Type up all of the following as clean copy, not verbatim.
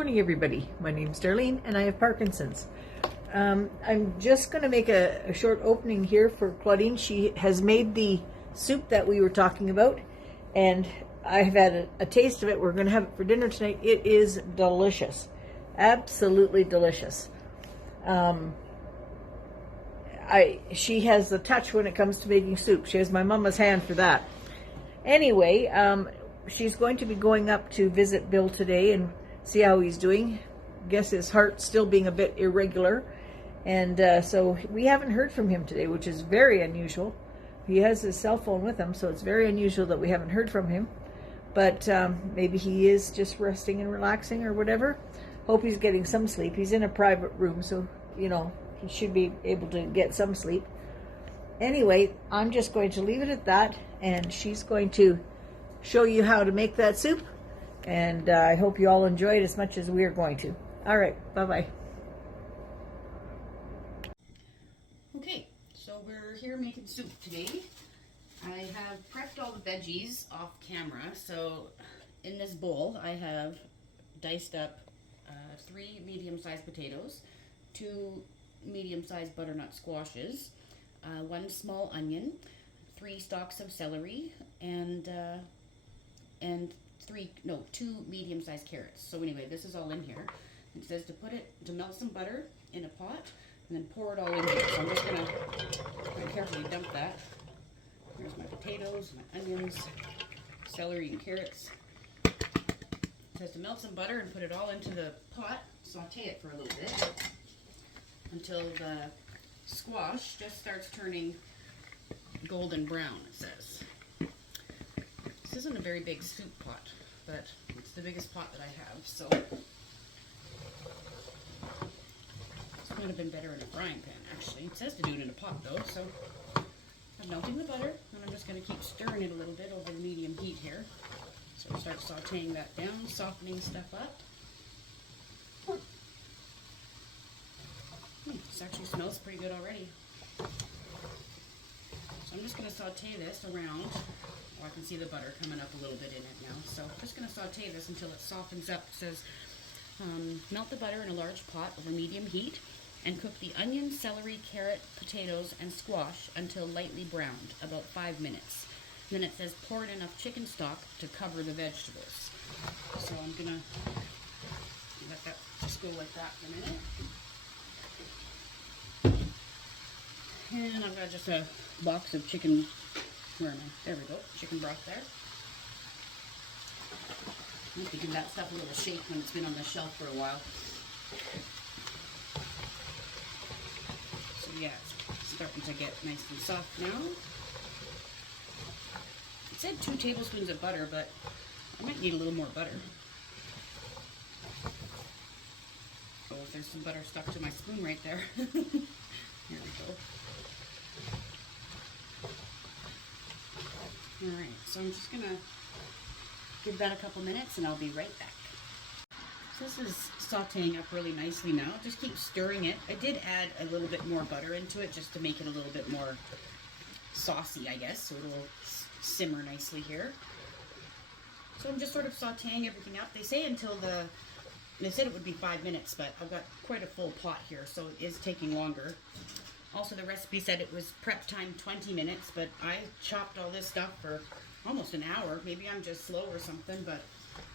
morning, everybody. My name's Darlene, and I have Parkinson's. I'm just going to make a short opening here for Claudine. She has made the soup that we were talking about, and I've had a taste of it. We're going to have it for dinner tonight. It is delicious. Absolutely delicious. She has the touch when it comes to making soup. She has my mama's hand for that. Anyway, she's going to be going up to visit Bill today and see how he's doing. Guess his heart's still being a bit irregular. And so we haven't heard from him today, which is very unusual. He has his cell phone with him, so it's very unusual that we haven't heard from him. But maybe he is just resting and relaxing or whatever. Hope he's getting some sleep. He's in a private room, so, you know, he should be able to get some sleep. Anyway, I'm just going to leave it at that, and she's going to show you how to make that soup. And I hope you all enjoy it as much as we are going to. All right, bye-bye. Okay, so we're here making soup today. I have prepped all the veggies off camera. So in this bowl, I have diced up 3 medium-sized potatoes, 2 medium-sized butternut squashes, 1 small onion, 3 stalks of celery, and 2 medium-sized carrots. So anyway, this is all in here. It says to melt some butter in a pot and then pour it all in here. So I'm just gonna carefully dump that. Here's my potatoes, my onions, celery, and carrots. It says to melt some butter and put it all into the pot, saute it for a little bit until the squash just starts turning golden brown, it says. This isn't a very big soup pot, but it's the biggest pot that I have, so this might have been better in a frying pan, actually. It says to do it in a pot, though, so I'm melting the butter, and I'm just going to keep stirring it a little bit over the medium heat here. So start sauteing that down, softening stuff up. This actually smells pretty good already. So I'm just going to saute this around. Oh, I can see the butter coming up a little bit in it now. So I'm just going to saute this until it softens up. It says, melt the butter in a large pot over medium heat and cook the onion, celery, carrot, potatoes, and squash until lightly browned, about 5 minutes. And then it says pour in enough chicken stock to cover the vegetables. So I'm going to let that just go like that for a minute. And I've got just a box of chicken. Where am I? There we go. Chicken broth there. I'm have to give that stuff a little shake when it's been on the shelf for a while. So yeah, it's starting to get nice and soft now. It said 2 tablespoons of butter, but I might need a little more butter. Oh, there's some butter stuck to my spoon right there. Here we go. Alright, so I'm just going to give that a couple minutes and I'll be right back. So this is sauteing up really nicely now. Just keep stirring it. I did add a little bit more butter into it just to make it a little bit more saucy, I guess, so it'll simmer nicely here. So I'm just sort of sauteing everything up. They say they said it would be 5 minutes, but I've got quite a full pot here, so it is taking longer. Also, the recipe said it was prep time 20 minutes, but I chopped all this stuff for almost an hour. Maybe I'm just slow or something, but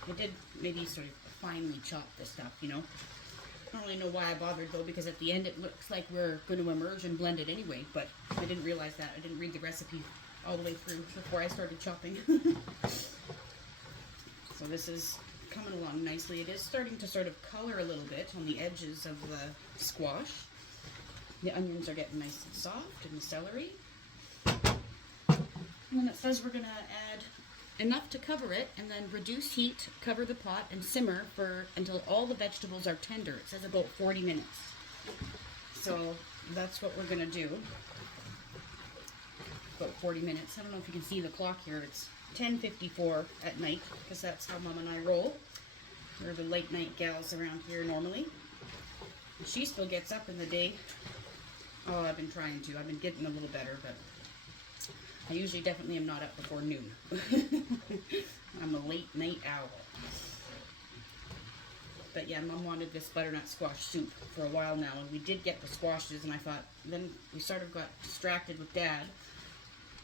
I did maybe sort of finely chop this stuff, you know. I don't really know why I bothered, though, because at the end it looks like we're going to immerse and blend it anyway, but I didn't realize that. I didn't read the recipe all the way through before I started chopping. So this is coming along nicely. It is starting to sort of color a little bit on the edges of the squash. The onions are getting nice and soft, and the celery. And then it says we're going to add enough to cover it, and then reduce heat, cover the pot, and simmer until all the vegetables are tender. It says about 40 minutes. So that's what we're going to do. About 40 minutes. I don't know if you can see the clock here. It's 10:54 at night, because that's how Mom and I roll. We're the late night gals around here normally. She still gets up in the day. Oh, I've been trying to. I've been getting a little better, but I usually definitely am not up before noon. I'm a late night owl. But yeah, Mom wanted this butternut squash soup for a while now, and we did get the squashes, and I thought, then we sort of got distracted with Dad,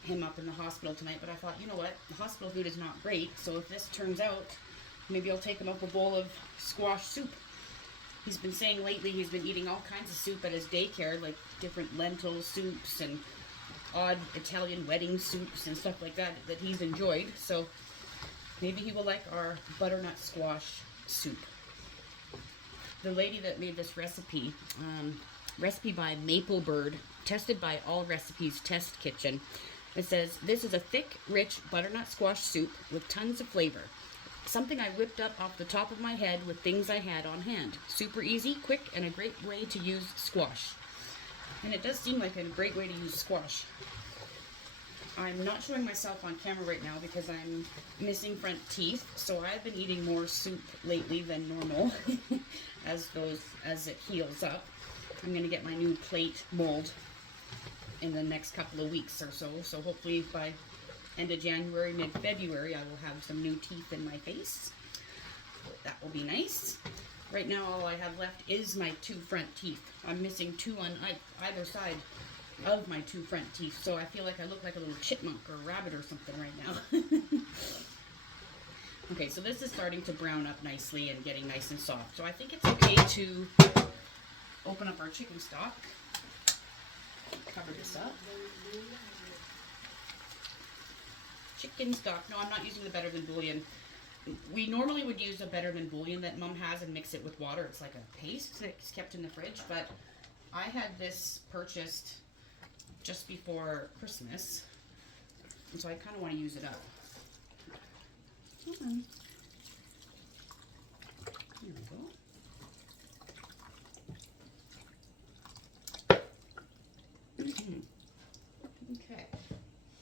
him up in the hospital tonight, but I thought, you know what, the hospital food is not great, so if this turns out, maybe I'll take him up a bowl of squash soup. He's been saying lately he's been eating all kinds of soup at his daycare, like different lentil soups and odd Italian wedding soups and stuff like that he's enjoyed. So maybe he will like our butternut squash soup. The lady that made this recipe, recipe by Maple Bird, tested by All Recipes Test Kitchen. It says, this is a thick, rich butternut squash soup with tons of flavor. Something I whipped up off the top of my head with things I had on hand. Super easy, quick, and a great way to use squash. And it does seem like a great way to use squash. I'm not showing myself on camera right now because I'm missing front teeth, so I've been eating more soup lately than normal as it heals up. I'm going to get my new plate mold in the next couple of weeks or so, so hopefully by end of January, mid-February, I will have some new teeth in my face. That will be nice. Right now, all I have left is my 2 front teeth. I'm missing 2 on either side of my 2 front teeth, so I feel like I look like a little chipmunk or a rabbit or something right now. Okay, so this is starting to brown up nicely and getting nice and soft. So I think it's okay to open up our chicken stock. Cover this up. Chicken stock. No, I'm not using the Better Than bouillon. We normally would use a Better Than bouillon that Mom has and mix it with water. It's like a paste that's kept in the fridge, but I had this purchased just before Christmas, and so I kind of want to use it up. Here we go. Okay.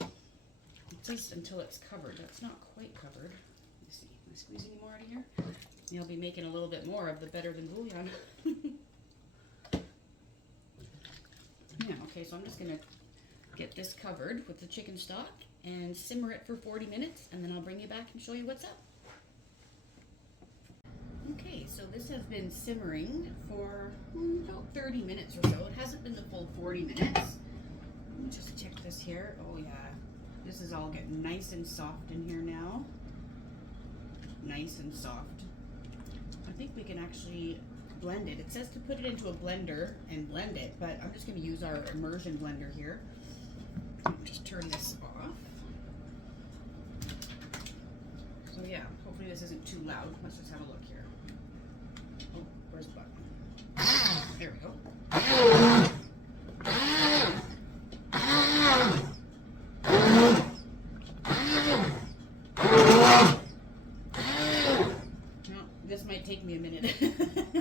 It says until it's covered. That's not quite covered. Let me see. Can I squeeze any more out of here? Maybe I'll be making a little bit more of the Better Than bouillon. Yeah, okay, so I'm just going to get this covered with the chicken stock and simmer it for 40 minutes, and then I'll bring you back and show you what's up. Okay, so this has been simmering for about 30 minutes or so. It hasn't been the full 40 minutes. Let me just check this here. Oh yeah, this is all getting nice and soft in here now. Nice and soft. I think we can actually blend it. It says to put it into a blender and blend it, but I'm just going to use our immersion blender here. Just turn this off. So yeah, hopefully this isn't too loud. Let's just have a look here. Oh, where's the button? There we go. Well, this might take me a minute.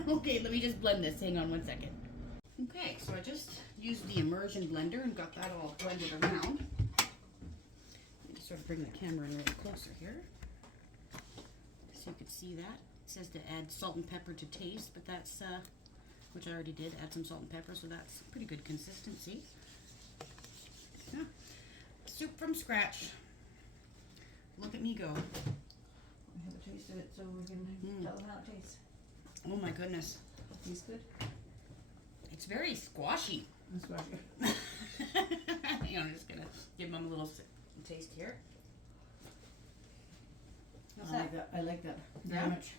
Okay, let me just blend this. Hang on one second. Okay, so I just used the immersion blender and got that all blended around. Let me sort of bring the camera in a little closer here so you can see that. It says to add salt and pepper to taste, but that's, which I already did, add some salt and pepper, so that's pretty good consistency. Yeah. Soup from scratch. Look at me go. I have a taste of it so we can tell them how it tastes. Oh my goodness. Tastes good? It's very squashy. Squashy. I'm just gonna give Mom a little taste here. How's I like that. I like that very Yeah? much.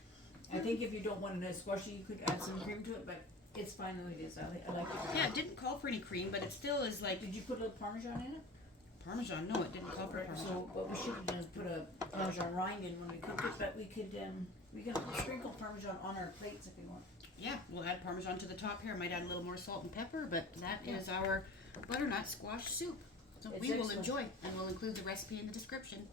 I think if you don't want it as squashy, you could add some cream to it, but it's fine the way it is. I like it. Yeah, it didn't call for any cream, but it still is like Did you put a little Parmesan in it? Parmesan. No, it didn't call for Parmesan. So what we should have done is put a Parmesan rind in when we cooked it, but we can sprinkle Parmesan on our plates if we want. Yeah, we'll add Parmesan to the top here. Might add a little more salt and pepper, but that is our butternut squash soup. So It's we will excellent. enjoy, and we'll include the recipe in the description.